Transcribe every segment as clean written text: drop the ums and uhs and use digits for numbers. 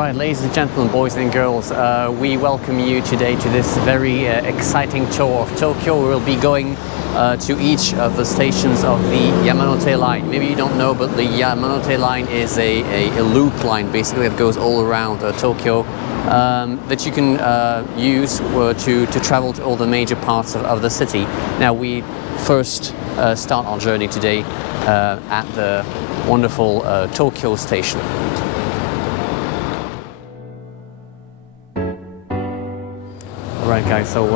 Right, ladies and gentlemen, boys and girls, we welcome you today to this very exciting tour of Tokyo. We'll be going to each of the stations of the Yamanote line. Maybe you don't know, but the Yamanote line is a loop line basically that goes all around Tokyo that you can use to travel to all the major parts of the city. Now we first start our journey today at the wonderful Tokyo Station. Right guys, so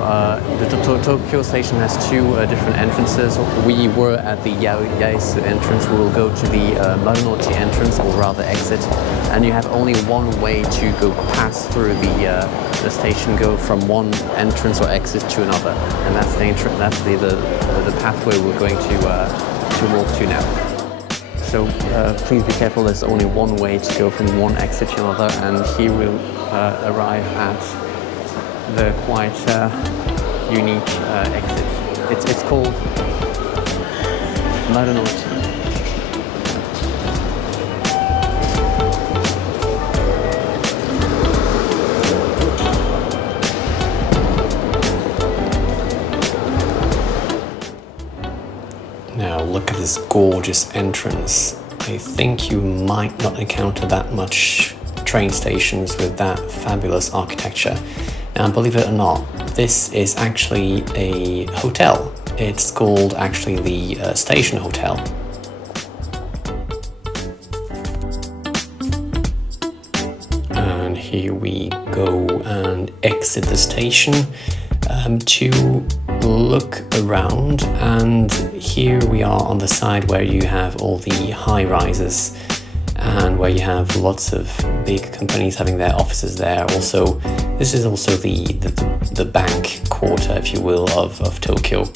the Tokyo Station has two different entrances. We were at the Yaesu entrance. We will go to the Manuka entrance, or rather exit, and you have only one way to go pass through the station, go from one entrance or exit to another, and that's the pathway we're going to walk to now. So please be careful, there's only one way to go from one exit to another, and here we'll arrive at the quite unique exit. It's called Yamanote. Now look at this gorgeous entrance. I think you might not encounter that much train stations with that fabulous architecture. Now, believe it or not, this is actually a hotel. It's called actually the Station Hotel. And here we go and exit the station to look around. And here we are on the side where you have all the high rises and where you have lots of big companies having their offices there. Also, this is also the bank quarter, if you will, of Tokyo.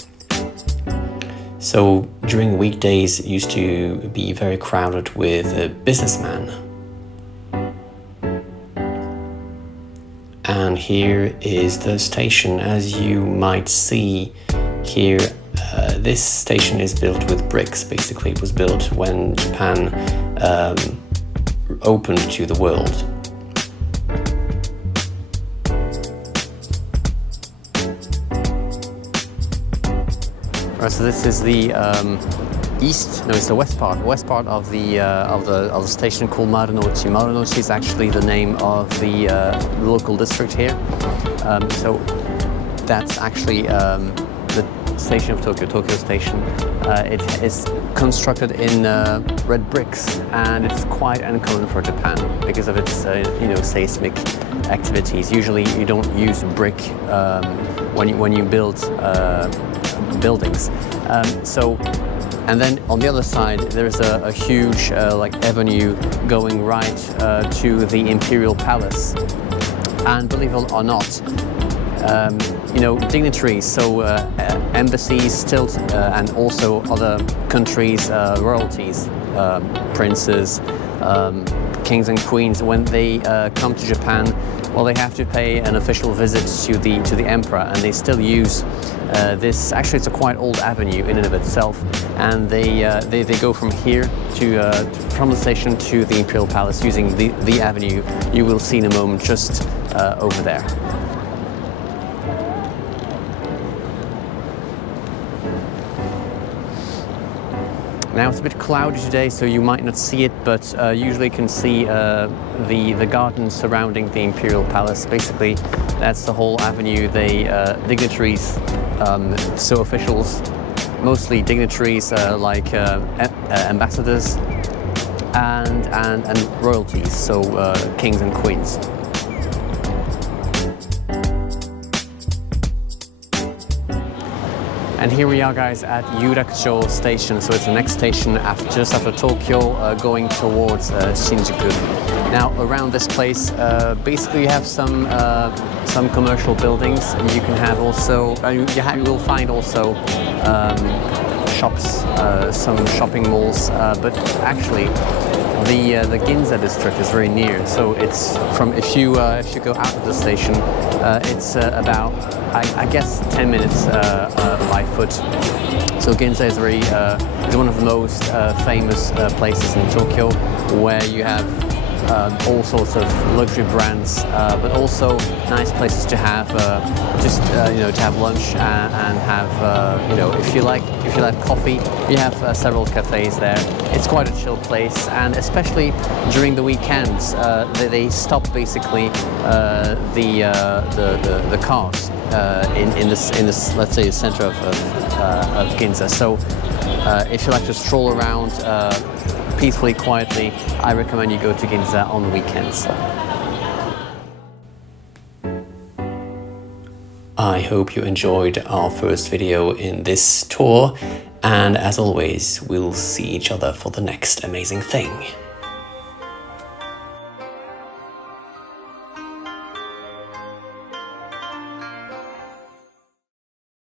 So during weekdays, it used to be very crowded with businessmen. And here is the station. As you might see here, this station is built with bricks. Basically, it was built when Japan opened to the world. Right, so this is the it's the west part of the station called Yamanote. Yamanote is actually the name of the local district here. So that's actually the station of Tokyo Station. It is constructed in red bricks, and it's quite uncommon for Japan because of its seismic activities. Usually you don't use brick when you build buildings. And then on the other side there's a huge avenue going right to the Imperial Palace, and believe it or not, dignitaries, so embassies still, and also other countries' royalties, princes, kings and queens, when they come to Japan, well, they have to pay an official visit to the emperor, and they still use this. Actually, it's a quite old avenue in and of itself, and they go from here from the station to the Imperial Palace using the avenue you will see in a moment just over there. Now it's a bit cloudy today, so you might not see it, but usually you can see the gardens surrounding the Imperial Palace. Basically, that's the whole avenue. Dignitaries, so officials, mostly dignitaries like ambassadors and royalties, so kings and queens. And here we are, guys, at Yurakucho Station. So it's the next station just after Tokyo, going towards Shinjuku. Now, around this place, basically you have some commercial buildings. You can have also, you will find also shops, some shopping malls. But actually, the Ginza district is very near. So it's from if you go out of the station, it's about I guess 10 minutes by foot. So Ginza is is one of the most famous places in Tokyo, where you have all sorts of luxury brands, but also nice places to have just you know, to have lunch and have you know, if you like coffee, you have several cafes there. It's quite a chill place, and especially during the weekends, they stop basically the cars in this, let's say, the center of Ginza. So if you like to stroll around peacefully, quietly, I recommend you go to Ginza on the weekends. I hope you enjoyed our first video in this tour, and as always, we'll see each other for the next amazing thing.